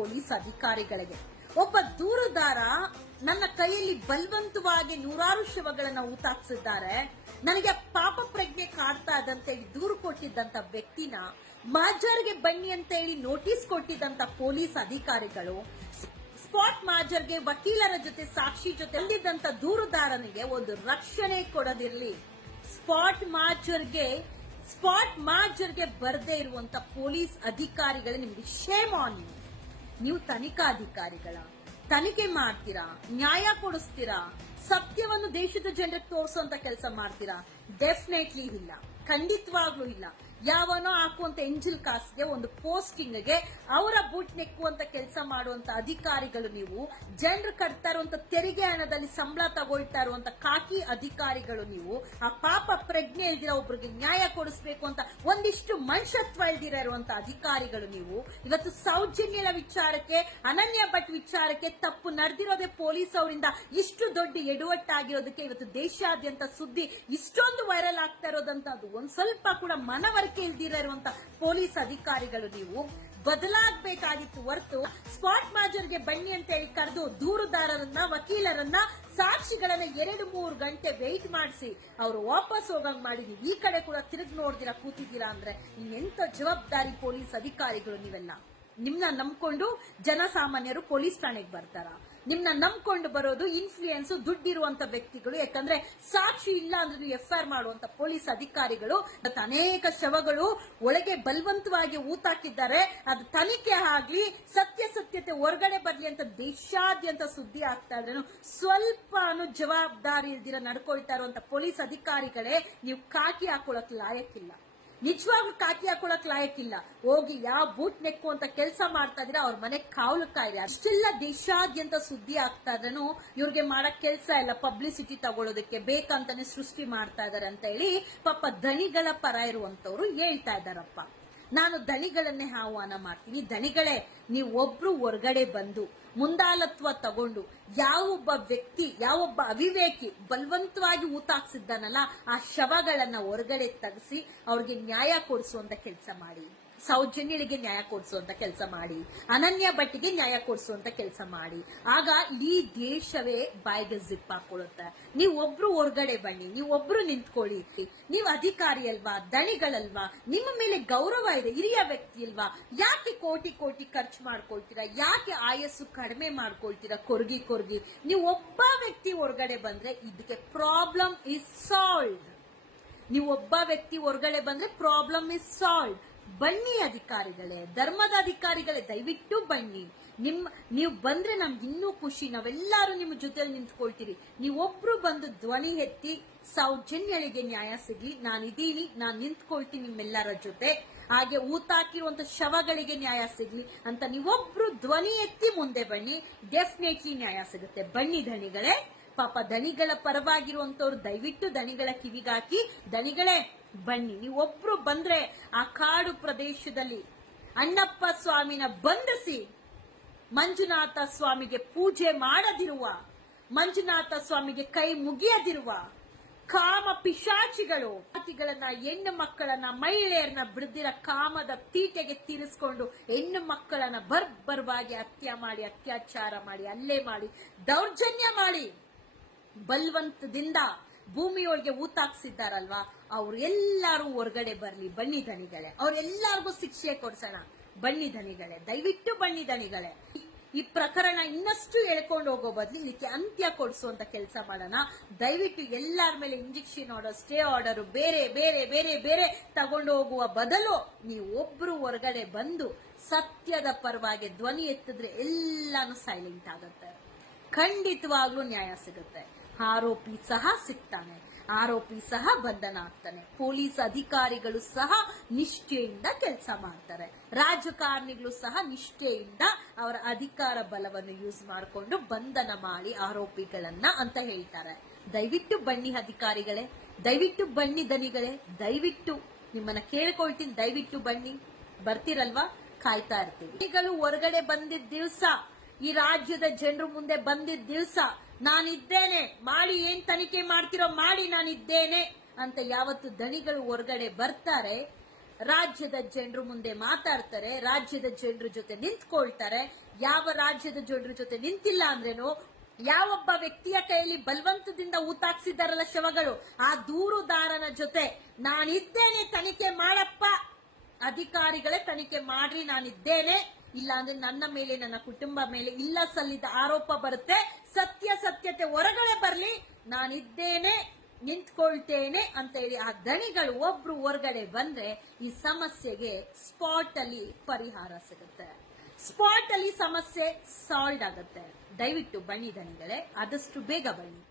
Police ಅಧಿಕಾರಿಗಳಿಗೆ. ಒಬ್ಬ ದೂರುದಾರ ನನ್ನ ಕೈಯಲ್ಲಿ ಬಲವಂತವಾಗಿ ನೂರಾರು ಶವಗಳನ್ನ ಊತಾಕ್ಸಿದ್ದಾರೆ ನನಗೆ ಪಾಪ ಪ್ರಜ್ಞೆ ಕಾಡ್ತಾ ಇದಂತೇಳಿ ದೂರು ಕೊಟ್ಟಿದ್ದಂತ ವ್ಯಕ್ತಿನ ಮಾಜರ್ಗೆ ಬನ್ನಿ ಅಂತ ಹೇಳಿ ನೋಟಿಸ್ ಕೊಟ್ಟಿದ್ದಂತ ಪೊಲೀಸ್ ಅಧಿಕಾರಿಗಳು, ಸ್ಪಾಟ್ ಮಾಜರ್ಗೆ ವಕೀಲರ ಜೊತೆ, ಸಾಕ್ಷಿ ಜೊತೆ ಬಂದಿದ್ದಂತ ದೂರುದಾರನಿಗೆ ಒಂದು ರಕ್ಷಣೆ ಕೊಡದಿರ್ಲಿ. ಸ್ಪಾಟ್ ಮಾಜರ್ಗೆ ಸ್ಪಾಟ್ ಮಾಜರ್ಗೆ ಬರದೇ ಇರುವಂತ ಪೊಲೀಸ್ ಅಧಿಕಾರಿಗಳು ನಿಮ್ಗೆ ಶೇಮ್ ಆನ್ ನೀವು ತನಿಖಾಧಿಕಾರಿಗಳ, ತನಿಖೆ ಮಾಡ್ತೀರಾ, ನ್ಯಾಯ ಕೊಡಿಸ್ತೀರಾ, ಸತ್ಯವನ್ನು ದೇಶದ ಜನರಿಗೆ ತೋರಿಸುವಂತ ಕೆಲಸ ಮಾಡ್ತೀರಾ? ಡೆಫಿನೆಟ್ಲಿ ಇಲ್ಲ. ಖಂಡಿತವಾಗ್ಲೂ ಇಲ್ಲ. ಯಾವನೋ ಹಾಕುವಂತ ಎಂಜಿಲ್ ಕಾಸ್ಗೆ ಒಂದು ಪೋಸ್ಟಿಂಗ್ಗೆ ಅವರ ಬೂಟ್ ನೆಕ್ಕುವಂತ ಕೆಲಸ ಮಾಡುವಂತ ಅಧಿಕಾರಿಗಳು ನೀವು. ಜನರು ಕಟ್ತಾ ಇರುವಂತ ತೆರಿಗೆ ಹಣದಲ್ಲಿ ಸಂಬಳ ತಗೊಳ್ತಾ ಇರುವಂತ ಕಾಕಿ ಅಧಿಕಾರಿಗಳು ನೀವು. ಆ ಪಾಪ ಪ್ರಜ್ಞೆ ಇಲ್ದಿರೋ ಒಬ್ರಿಗೆ ನ್ಯಾಯ ಕೊಡಿಸ್ಬೇಕು ಅಂತ ಒಂದಿಷ್ಟು ಮನುಷ್ಯತ್ವ ಇಲ್ದಿರ ಇರುವಂತ ಅಧಿಕಾರಿಗಳು ನೀವು. ಇವತ್ತು ಸೌಜನ್ಯದ ವಿಚಾರಕ್ಕೆ, ಅನನ್ಯ ಭಟ್ ವಿಚಾರಕ್ಕೆ ತಪ್ಪು ನಡೆದಿರೋದೇ ಪೊಲೀಸ್ ಅವರಿಂದ ಇಷ್ಟು ದೊಡ್ಡ ಎಡವಟ್ಟಾಗಿರೋದಕ್ಕೆ ಇವತ್ತು ದೇಶಾದ್ಯಂತ ಸುದ್ದಿ ಇಷ್ಟೊಂದು ವೈರಲ್ ಆಗ್ತಾ ಇರೋದಂತ ಅದು ಒಂದ್ ಸ್ವಲ್ಪ ಕೂಡ ಮನವರಿಕೆ ಇಲ್ದಿರ ಇರುವಂತ ಪೊಲೀಸ್ ಅಧಿಕಾರಿಗಳು ನೀವು ಬದಲಾಗಬೇಕಾಗಿತ್ತು ಹೊರತು ಸ್ಪಾಟ್ ಮ್ಯಾಜರ್ಗೆ ಬನ್ನಿ ಅಂತ ಹೇಳಿ ಕರೆದು ದೂರುದಾರರನ್ನ, ವಕೀಲರನ್ನ, ಸಾಕ್ಷಿಗಳನ್ನ ಎರಡು ಮೂರು ಗಂಟೆ ವೆಯ್ಟ್ ಮಾಡಿಸಿ ಅವರು ವಾಪಸ್ ಹೋಗಂಗ್ ಮಾಡಿ ನೀವು ಈ ಕಡೆ ಕೂಡ ತಿರುಗಿ ನೋಡ್ದಿರಾ, ಕೂತಿದ್ದೀರಾ ಅಂದ್ರೆ ಇನ್ನೆಂತ ಜವಾಬ್ದಾರಿ ಪೊಲೀಸ್ ಅಧಿಕಾರಿಗಳು ನೀವೆಲ್ಲ? ನಿಮ್ನ ನಂಬ್ಕೊಂಡು ಜನಸಾಮಾನ್ಯರು ಪೊಲೀಸ್ ಠಾಣೆಗೆ ಬರ್ತಾರ? ನಿಮ್ನ ನಂಬ್ಕೊಂಡು ಬರೋದು ಇನ್ಫ್ಲೂಯೆನ್ಸ್ ದುಡ್ಡಿರುವಂತ ವ್ಯಕ್ತಿಗಳು. ಯಾಕಂದ್ರೆ ಸಾಕ್ಷಿ ಇಲ್ಲ ಅಂದ್ರೆ ಎಫ್ ಐ ಮಾಡುವಂತ ಪೊಲೀಸ್ ಅಧಿಕಾರಿಗಳು ಅನೇಕ ಶವಗಳು ಒಳಗೆ ಬಲವಂತವಾಗಿ ಊತಾಕಿದ್ದಾರೆ. ಅದು ತನಿಖೆ ಆಗ್ಲಿ, ಸತ್ಯಾಸತ್ಯತೆ ಹೊರಗಡೆ ಬರ್ಲಿ ಅಂತ ದೇಶಾದ್ಯಂತ ಸುದ್ದಿ ಆಗ್ತಾ ಇದ್ರೇನು ಸ್ವಲ್ಪನೂ ಜವಾಬ್ದಾರಿ ಇಲ್ದಿರ ನಡ್ಕೊಳ್ತಾ ಇರುವಂತ ಪೊಲೀಸ್ ಅಧಿಕಾರಿಗಳೇ ನೀವು ಕಾಕಿ ಹಾಕೊಳಕ್ ಲಾಯಕ್ಕಿಲ್ಲ. ನಿಜವಾಗ್ಲೂ ಕಾಕಿ ಹಾಕೊಳಕ್ ಇಲ್ಲ. ಹೋಗಿ ಯಾವ ಬೂಟ್ ನೆಕ್ಕು ಅಂತ ಕೆಲಸ ಮಾಡ್ತಾ ಇದ್ರೆ ಅವ್ರ ಮನೆ ಕಾವಲು ಕಾಯಿದೆ ಅಷ್ಟೆಲ್ಲ ದೇಶಾದ್ಯಂತ ಸುದ್ದಿ ಆಗ್ತಾ ಇದ್ರೂ ಇವ್ರಿಗೆ ಮಾಡಕ್ ಕೆಲಸ ಇಲ್ಲ. ಪಬ್ಲಿಸಿಟಿ ತಗೊಳ್ಳೋದಕ್ಕೆ ಬೇಕಂತಾನೆ ಸೃಷ್ಟಿ ಮಾಡ್ತಾ ಇದಾರೆ ಅಂತ ಹೇಳಿ ಪಾಪ ಧನಿಗಳ ಪರ ಇರುವಂತವ್ರು ಹೇಳ್ತಾ ಇದಾರಪ್ಪ. ನಾನು ದಣಿಗಳನ್ನೇ ಆಹ್ವಾನ ಮಾಡ್ತೀನಿ. ದಣಿಗಳೇ, ನೀವು ಒಬ್ರು ಹೊರಗಡೆ ಬಂದು ಮುಂದಾಲತ್ವ ತಗೊಂಡು, ಯಾವೊಬ್ಬ ವ್ಯಕ್ತಿ, ಯಾವೊಬ್ಬ ಅವಿವೇಕಿ ಬಲವಂತವಾಗಿ ಊತಾಕ್ಸಿದ್ದಾನಲ್ಲ ಆ ಶವಗಳನ್ನ ಹೊರಗಡೆ ತೆಗೆಸಿ, ಅವ್ರಿಗೆ ನ್ಯಾಯ ಕೊಡಿಸುವಂತ ಕೆಲಸ ಮಾಡಿ. ಸೌಜನ್ಯಳಿಗೆ ನ್ಯಾಯ ಕೊಡಿಸುವಂತ ಕೆಲಸ ಮಾಡಿ, ಅನನ್ಯ ಭಟ್ಟಿಗೆ ನ್ಯಾಯ ಕೊಡಿಸುವಂತ ಕೆಲಸ ಮಾಡಿ. ಆಗ ಈ ದೇಶವೇ ಬಾಯಿಗೆ ಜಿಪ್ ಹಾಕೊಳ್ಳುತ್ತೆ ನೀವು ಒಬ್ರು ಹೊರಗಡೆ ಬನ್ನಿ, ನೀವು ಒಬ್ರು ನಿಂತ್ಕೊಳ್ಳಿ. ನೀವು ಅಧಿಕಾರಿ ಅಲ್ವಾ, ದಣಿಗಳಲ್ವಾ, ನಿಮ್ಮ ಮೇಲೆ ಗೌರವ ಇದೆ, ಹಿರಿಯ ವ್ಯಕ್ತಿ ಅಲ್ವಾ ಯಾಕೆ ಕೋಟಿ ಕೋಟಿ ಖರ್ಚು ಮಾಡ್ಕೊಳ್ತೀರಾ, ಯಾಕೆ ಆಯಸ್ಸು ಕಡಿಮೆ ಮಾಡ್ಕೊಳ್ತೀರಾ, ಕೊರ್ಗಿ ಕೊರ್ಗಿ. ನೀವು ಒಬ್ಬ ವ್ಯಕ್ತಿ ಹೊರಗಡೆ ಬಂದ್ರೆ ಇದಕ್ಕೆ ಪ್ರಾಬ್ಲಮ್ ಇಸ್ ಸಾಲ್ವ್ ನೀವು ಒಬ್ಬ ವ್ಯಕ್ತಿ ಹೊರಗಡೆ ಬಂದ್ರೆ ಪ್ರಾಬ್ಲಮ್ ಇಸ್ ಸಾಲ್ವ್ ಬನ್ನಿ ಅಧಿಕಾರಿಗಳೇ, ಧರ್ಮದ ಅಧಿಕಾರಿಗಳೇ, ದಯವಿಟ್ಟು ಬನ್ನಿ. ನಿಮ್ಮ ನೀವು ಬಂದ್ರೆ ನಮ್ಗೆ ಇನ್ನೂ ಖುಷಿ. ನಾವೆಲ್ಲರೂ ನಿಮ್ಮ ಜೊತೆಯಲ್ಲಿ ನಿಂತ್ಕೊಳ್ತೀರಿ. ನೀವೊಬ್ರು ಬಂದು ಧ್ವನಿ ಎತ್ತಿ ಸೌಜನ್ಯಳಿಗೆ ನ್ಯಾಯ ಸಿಗ್ಲಿ. ನಾನಿದ್ದೀನಿ ನಾನು ನಿಂತ್ಕೊಳ್ತೀನಿ ನಿಮ್ಮೆಲ್ಲರ ಜೊತೆ. ಹಾಗೆ ಊತಾಕಿರುವಂತ ಶವಗಳಿಗೆ ನ್ಯಾಯ ಸಿಗ್ಲಿ ಅಂತ ನೀವೊಬ್ರು ಧ್ವನಿ ಎತ್ತಿ ಮುಂದೆ ಬನ್ನಿ. ಡೆಫಿನೆಟ್ಲಿ ನ್ಯಾಯ ಸಿಗುತ್ತೆ. ಬನ್ನಿ ಧಣಿಗಳೇ ಪಾಪ ದಣಿಗಳ ಪರವಾಗಿರುವಂತವ್ರು ದಯವಿಟ್ಟು ದಣಿಗಳ ಕಿವಿಗಾಕಿ. ದಣಿಗಳೇ ಬನ್ನಿ. ನೀವೊಬ್ರು ಬಂದ್ರೆ ಆ ಕಾಡು ಪ್ರದೇಶದಲ್ಲಿ ಅಣ್ಣಪ್ಪ ಸ್ವಾಮಿನ ಬಂಧಿಸಿ ಮಂಜುನಾಥ ಸ್ವಾಮಿಗೆ ಪೂಜೆ ಮಾಡದಿರುವ, ಮಂಜುನಾಥ ಸ್ವಾಮಿಗೆ ಕೈ ಮುಗಿಯದಿರುವ ಕಾಮ ಪಿಶಾಚಿಗಳು, ಜಾತಿಗಳನ್ನ, ಹೆಣ್ಣು ಮಕ್ಕಳನ್ನ, ಮಹಿಳೆಯರನ್ನ ಬಿಡದಿರ ಕಾಮದ ತೀಟೆಗೆ ತೀರಿಸ್ಕೊಂಡು ಹೆಣ್ಣು ಮಕ್ಕಳನ್ನ ಬರ್ಬರ್ವಾಗಿ ಹತ್ಯೆ ಮಾಡಿ, ಅತ್ಯಾಚಾರ ಮಾಡಿ ಅಲ್ಲೇ ಮಾಡಿ, ದೌರ್ಜನ್ಯ ಮಾಡಿ, ಬಲ್ವಂತದಿಂದ ಭೂಮಿಯೊಳಗೆ ಊತಾಕ್ಸಿದ್ದಾರಲ್ವಾ ಅವ್ರು ಎಲ್ಲಾರು ಹೊರಗಡೆ ಬರ್ಲಿ, ಬನ್ನಿ ದನಿಗಳೇ ಅವ್ರೆಲ್ಲಾರ್ಗೂ ಶಿಕ್ಷೆ ಕೊಡ್ಸೋಣ. ಬನ್ನಿ ದನಿಗಳೇ ದಯವಿಟ್ಟು ಬನ್ನಿ ಧನಿಗಳೇ. ಈ ಪ್ರಕರಣ ಇನ್ನಷ್ಟು ಎಳ್ಕೊಂಡು ಹೋಗೋ ಬದಲು ಇದಕ್ಕೆ ಅಂತ್ಯ ಕೊಡಿಸುವಂತ ಕೆಲಸ ಮಾಡೋಣ. ದಯವಿಟ್ಟು ಎಲ್ಲರ ಮೇಲೆ ಇಂಜೆಕ್ಷನ್ ಆರ್ಡರ್ ಸ್ಟೇ ಆರ್ಡರ್ ಬೇರೆ ಬೇರೆ ಬೇರೆ ಬೇರೆ ತಗೊಂಡು ಹೋಗುವ ಬದಲು ನೀವು ಒಬ್ರು ಹೊರಗಡೆ ಬಂದು ಸತ್ಯದ ಪರವಾಗಿ ಧ್ವನಿ ಎತ್ತಿದ್ರೆ ಎಲ್ಲಾನು ಸೈಲೆಂಟ್ ಆಗುತ್ತೆ. ಖಂಡಿತವಾಗ್ಲೂ ನ್ಯಾಯ ಸಿಗುತ್ತೆ. ಆರೋಪಿ ಸಹ ಸಿಗ್ತಾನೆ. ಆರೋಪಿ ಸಹ ಬಂಧನ ಆಗ್ತಾನೆ ಪೊಲೀಸ್ ಅಧಿಕಾರಿಗಳು ಸಹ ನಿಷ್ಠೆಯಿಂದ ಕೆಲಸ ಮಾಡ್ತಾರೆ. ರಾಜಕಾರಣಿಗಳು ಸಹ ನಿಷ್ಠೆಯಿಂದ ಅವರ ಅಧಿಕಾರ ಬಲವನ್ನು ಯೂಸ್ ಮಾಡಿಕೊಂಡು ಬಂಧನ ಮಾಡಿ ಆರೋಪಿಗಳನ್ನ ಅಂತ ಹೇಳ್ತಾರೆ. ದಯವಿಟ್ಟು ಬನ್ನಿ ಅಧಿಕಾರಿಗಳೇ, ದಯವಿಟ್ಟು ಬನ್ನಿ ದನಿಗಳೇ, ದಯವಿಟ್ಟು ನಿಮ್ಮನ್ನ ಕೇಳ್ಕೊಳ್ತೀನಿ, ದಯವಿಟ್ಟು ಬನ್ನಿ. ಬರ್ತಿರಲ್ವಾ? ಕಾಯ್ತಾ ಇರ್ತೀವಿ. ಹೊರಗಡೆ ಬಂದಿದ್ದ ದಿವಸ, ಈ ರಾಜ್ಯದ ಜನರು ಮುಂದೆ ಬಂದಿದ್ದ ದಿವಸ ನಾನಿದ್ದೇನೆ. ಮಾಡಿ ಏನ್ ತನಿಖೆ ಮಾಡ್ತಿರೋ ಮಾಡಿ ನಾನಿದ್ದೇನೆ ಅಂತ ಯಾವತ್ತು ದಣಿಗಳು ಹೊರಗಡೆ ಬರ್ತಾರೆ, ರಾಜ್ಯದ ಜನರು ಮುಂದೆ ಮಾತಾಡ್ತಾರೆ, ರಾಜ್ಯದ ಜನರ ಜೊತೆ ನಿಂತ್ಕೊಳ್ತಾರೆ. ಯಾವ ರಾಜ್ಯದ ಜನರ ಜೊತೆ ನಿಂತಿಲ್ಲ ಅಂದ್ರೇನು, ಯಾವೊಬ್ಬ ವ್ಯಕ್ತಿಯ ಕೈಯಲ್ಲಿ ಬಲವಂತದಿಂದ ಊತಾಕ್ಸಿದಾರಲ್ಲ ಶವಗಳು, ಆ ದೂರುದಾರನ ಜೊತೆ ನಾನಿದ್ದೇನೆ, ತನಿಖೆ ಮಾಡಪ್ಪ. ಅಧಿಕಾರಿಗಳೇ ತನಿಖೆ ಮಾಡ್ರಿ, ನಾನಿದ್ದೇನೆ. ಇಲ್ಲ ಅಂದ್ರೆ ನನ್ನ ಮೇಲೆ, ನನ್ನ ಕುಟುಂಬ ಮೇಲೆ ಇಲ್ಲ ಸಲ್ಲಿದ ಆರೋಪ ಬರುತ್ತೆ. ಸತ್ಯ ಸತ್ಯತೆ ಹೊರಗಡೆ ಬರ್ಲಿ, ನಾನಿದ್ದೇನೆ, ನಿಂತ್ಕೊಳ್ತೇನೆ ಅಂತ ಹೇಳಿ ಆ ದಣಿಗಳು ಒಬ್ರು ಹೊರಗಡೆ ಬಂದ್ರೆ ಈ ಸಮಸ್ಯೆಗೆ ಸ್ಪಾಟ್ ಅಲ್ಲಿ ಪರಿಹಾರ ಸಿಗುತ್ತೆ. ಸ್ಪಾಟ್ ಅಲ್ಲಿ ಸಮಸ್ಯೆ ಸಾಲ್ವ್ ಆಗುತ್ತೆ. ದಯವಿಟ್ಟು ಬನ್ನಿ ದಣಿಗಳೇ, ಆದಷ್ಟು ಬೇಗ ಬನ್ನಿ.